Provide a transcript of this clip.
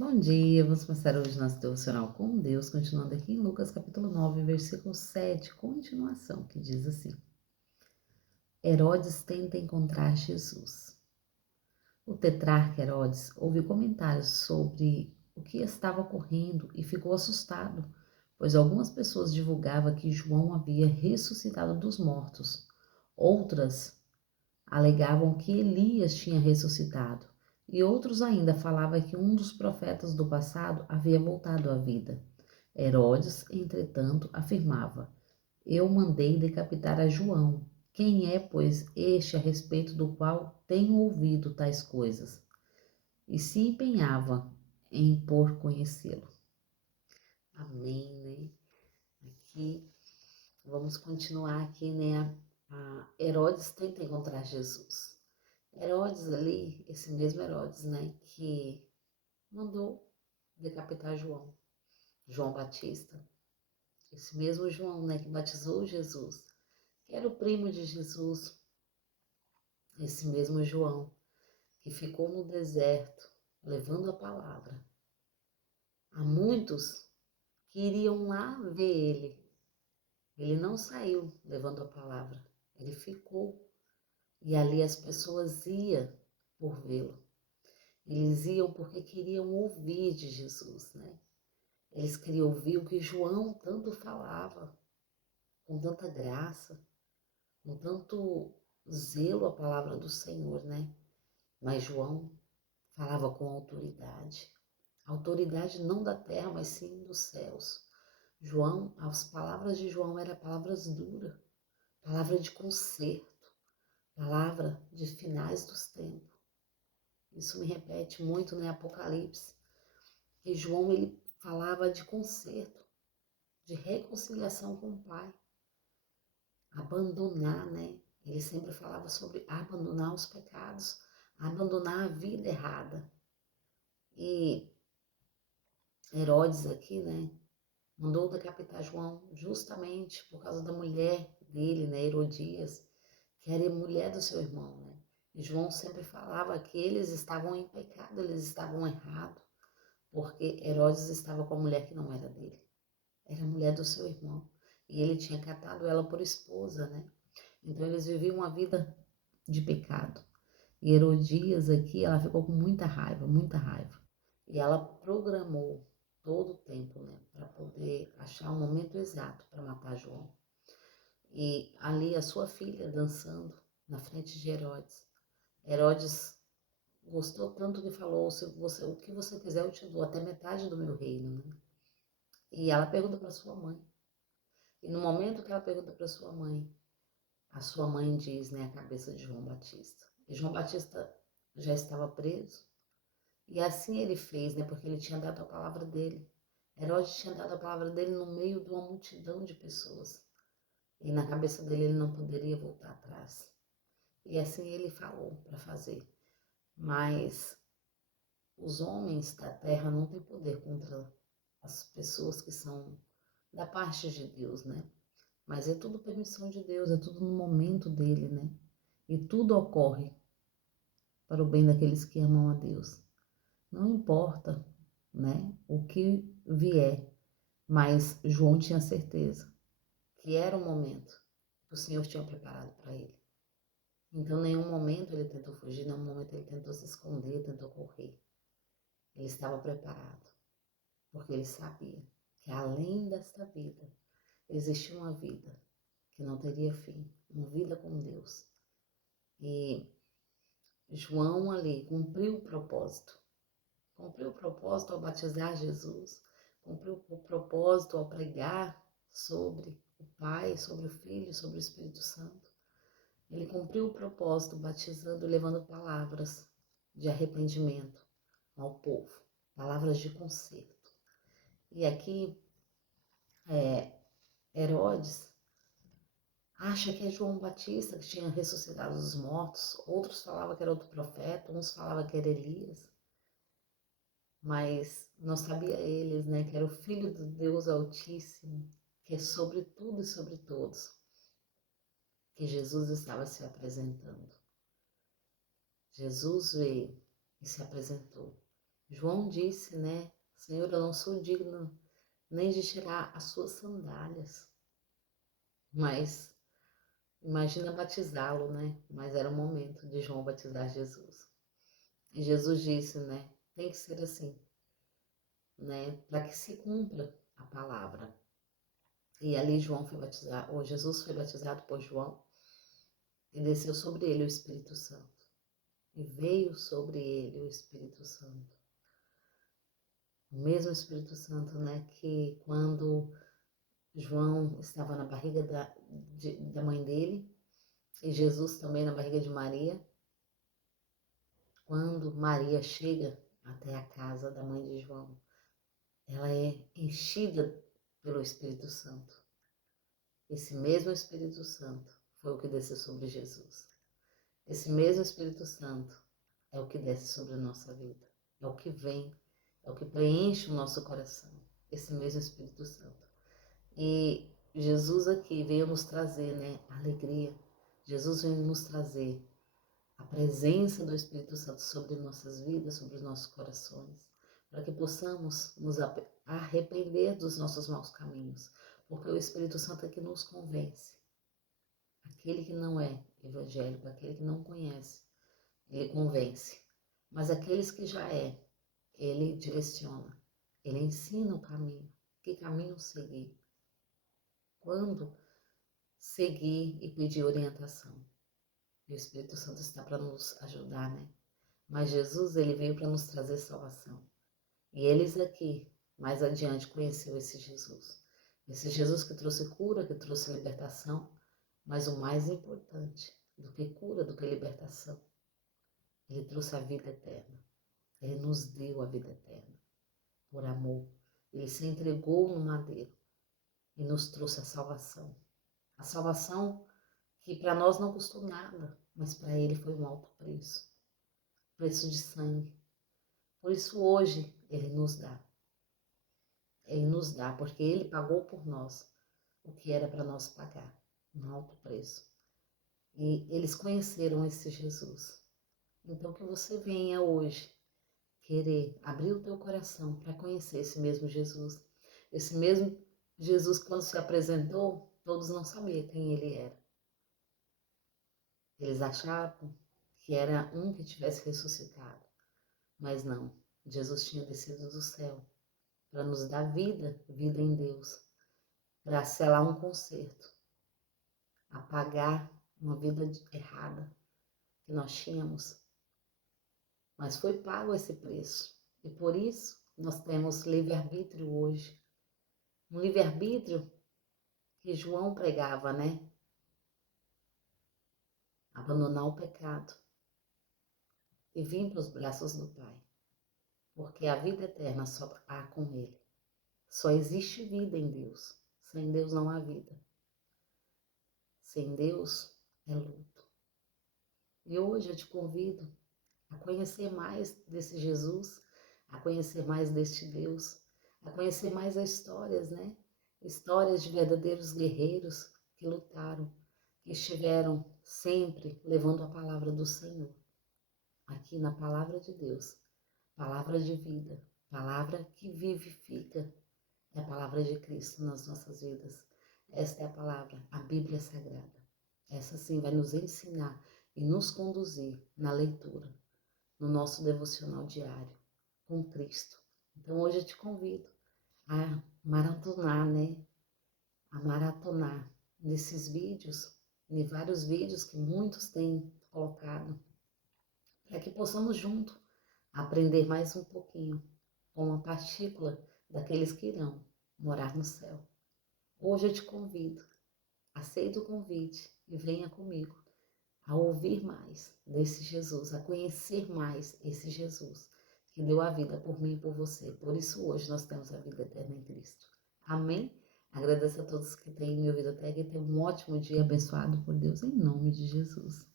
Bom dia, vamos começar hoje nosso devocional com Deus, continuando aqui em Lucas capítulo 9, versículo 7, continuação, que diz assim: Herodes tenta encontrar Jesus. O tetrarca Herodes ouviu comentários sobre o que estava ocorrendo e ficou assustado, pois algumas pessoas divulgavam que João havia ressuscitado dos mortos. Outras alegavam que Elias tinha ressuscitado, e outros ainda falavam que um dos profetas do passado havia voltado à vida. Herodes, entretanto, afirmava: Eu mandei decapitar a João. Quem é, pois, este a respeito do qual tenho ouvido tais coisas? E se empenhava em por conhecê-lo. Amém, né? Aqui, vamos continuar aqui, né? Herodes tenta encontrar Jesus. Herodes ali, esse mesmo Herodes, né, que mandou decapitar João Batista. Esse mesmo João, né, que batizou Jesus, que era o primo de Jesus. Esse mesmo João, que ficou no deserto, levando a palavra. Há muitos que iriam lá ver ele. Ele não saiu levando a palavra, ele ficou. E ali as pessoas iam por vê-lo. Eles iam porque queriam ouvir de Jesus, né? Eles queriam ouvir o que João tanto falava, com tanta graça, com tanto zelo a palavra do Senhor, né? Mas João falava com autoridade. Autoridade não da terra, mas sim dos céus. João, as palavras de João eram palavras duras, palavra de conserto, palavra de finais dos tempos. Isso me repete muito no Apocalipse. E João, ele falava de conserto, de reconciliação com o Pai. Abandonar, né? Ele sempre falava sobre abandonar os pecados, abandonar a vida errada. E Herodes aqui, né, mandou decapitar João justamente por causa da mulher dele, né, Herodias, que era mulher do seu irmão, né? E João sempre falava que eles estavam em pecado, eles estavam errados, porque Herodes estava com a mulher que não era dele, era a mulher do seu irmão. E ele tinha catado ela por esposa, né? Então eles viviam uma vida de pecado. E Herodias aqui, ela ficou com muita raiva, muita raiva. E ela programou todo o tempo, né, para poder achar o momento exato para matar João. E ali a sua filha dançando na frente de Herodes. Herodes gostou tanto que falou: se você, o que você quiser eu te dou, até metade do meu reino, né? E ela pergunta para sua mãe. E no momento que ela pergunta para sua mãe, a sua mãe diz, né, a cabeça de João Batista. E João Batista já estava preso. E assim ele fez, né, porque ele tinha dado a palavra dele. Herodes tinha dado a palavra dele no meio de uma multidão de pessoas. E na cabeça dele ele não poderia voltar atrás. E assim ele falou para fazer. Mas os homens da terra não têm poder contra as pessoas que são da parte de Deus, né? Mas é tudo permissão de Deus, é tudo no momento dele, né? E tudo ocorre para o bem daqueles que amam a Deus. Não importa, né, o que vier, mas João tinha certeza que era o momento que o Senhor tinha preparado para ele. Então, em nenhum momento ele tentou fugir, em nenhum momento ele tentou se esconder, tentou correr. Ele estava preparado, porque ele sabia que além desta vida, existia uma vida que não teria fim, uma vida com Deus. E João ali cumpriu o propósito. Cumpriu o propósito ao batizar Jesus, cumpriu o propósito ao pregar sobre o Pai, sobre o Filho, sobre o Espírito Santo. Ele cumpriu o propósito batizando e levando palavras de arrependimento ao povo, palavras de conserto. E aqui, Herodes acha que é João Batista que tinha ressuscitado os mortos, outros falavam que era outro profeta, uns falavam que era Elias. Mas não sabia eles, né, que era o Filho do Deus Altíssimo, que é sobre tudo e sobre todos, que Jesus estava se apresentando. Jesus veio e se apresentou. João disse, né? Senhor, eu não sou digno nem de tirar as suas sandálias. Mas imagina batizá-lo, né? Mas era o momento de João batizar Jesus. E Jesus disse, né? Tem que ser assim, né? Para que se cumpra a palavra. E ali João foi batizado, ou Jesus foi batizado por João, e desceu sobre ele o Espírito Santo. E veio sobre ele o Espírito Santo. O mesmo Espírito Santo, né? Que quando João estava na barriga da mãe dele, e Jesus também na barriga de Maria, quando Maria chega até a casa da mãe de João, ela é enchida pelo Espírito Santo. Esse mesmo Espírito Santo foi o que desceu sobre Jesus. Esse mesmo Espírito Santo é o que desce sobre a nossa vida. É o que vem, é o que preenche o nosso coração. Esse mesmo Espírito Santo. E Jesus aqui veio nos trazer, né, alegria. Jesus veio nos trazer a presença do Espírito Santo sobre nossas vidas, sobre os nossos corações, para que possamos nos arrepender dos nossos maus caminhos, porque o Espírito Santo é que nos convence. Aquele que não é evangélico, aquele que não conhece, ele convence. Mas aqueles que já é, ele direciona, ele ensina o caminho, que caminho seguir, quando seguir e pedir orientação. E o Espírito Santo está para nos ajudar, né? Mas Jesus, ele veio para nos trazer salvação. E eles aqui, mais adiante, conheceu esse Jesus. Esse Jesus que trouxe cura, que trouxe libertação, mas o mais importante do que cura, do que libertação, ele trouxe a vida eterna. Ele nos deu a vida eterna, por amor. Ele se entregou no madeiro e nos trouxe a salvação. A salvação que para nós não custou nada, mas para ele foi um alto preço. Preço de sangue. Por isso hoje ele nos dá. Ele nos dá, porque ele pagou por nós o que era para nós pagar, um alto preço. E eles conheceram esse Jesus. Então que você venha hoje querer abrir o teu coração para conhecer esse mesmo Jesus. Esse mesmo Jesus que quando se apresentou, todos não sabiam quem ele era. Eles achavam que era um que tivesse ressuscitado, mas não. Jesus tinha descido do céu para nos dar vida, vida em Deus, para selar um conserto, apagar uma vida errada que nós tínhamos. Mas foi pago esse preço. E por isso nós temos livre-arbítrio hoje. Um livre-arbítrio que João pregava, né? Abandonar o pecado e vir para os braços do Pai. Porque a vida eterna só há com Ele. Só existe vida em Deus. Sem Deus não há vida. Sem Deus é luto. E hoje eu te convido a conhecer mais desse Jesus, a conhecer mais deste Deus, a conhecer mais as histórias, né? Histórias de verdadeiros guerreiros que lutaram, que estiveram sempre levando a palavra do Senhor. Aqui na palavra de Deus, palavra de vida, palavra que vivifica, é a palavra de Cristo nas nossas vidas. Esta é a palavra, a Bíblia Sagrada. Essa sim vai nos ensinar e nos conduzir na leitura, no nosso devocional diário com Cristo. Então hoje eu te convido a maratonar, né? A maratonar nesses vídeos, em vários vídeos que muitos têm colocado, para que possamos juntos aprender mais um pouquinho com uma partícula daqueles que irão morar no céu. Hoje eu te convido, aceita o convite e venha comigo a ouvir mais desse Jesus, a conhecer mais esse Jesus que deu a vida por mim e por você. Por isso hoje nós temos a vida eterna em Cristo. Amém? Agradeço a todos que têm me ouvido até aqui. Tenham um ótimo dia abençoado por Deus em nome de Jesus.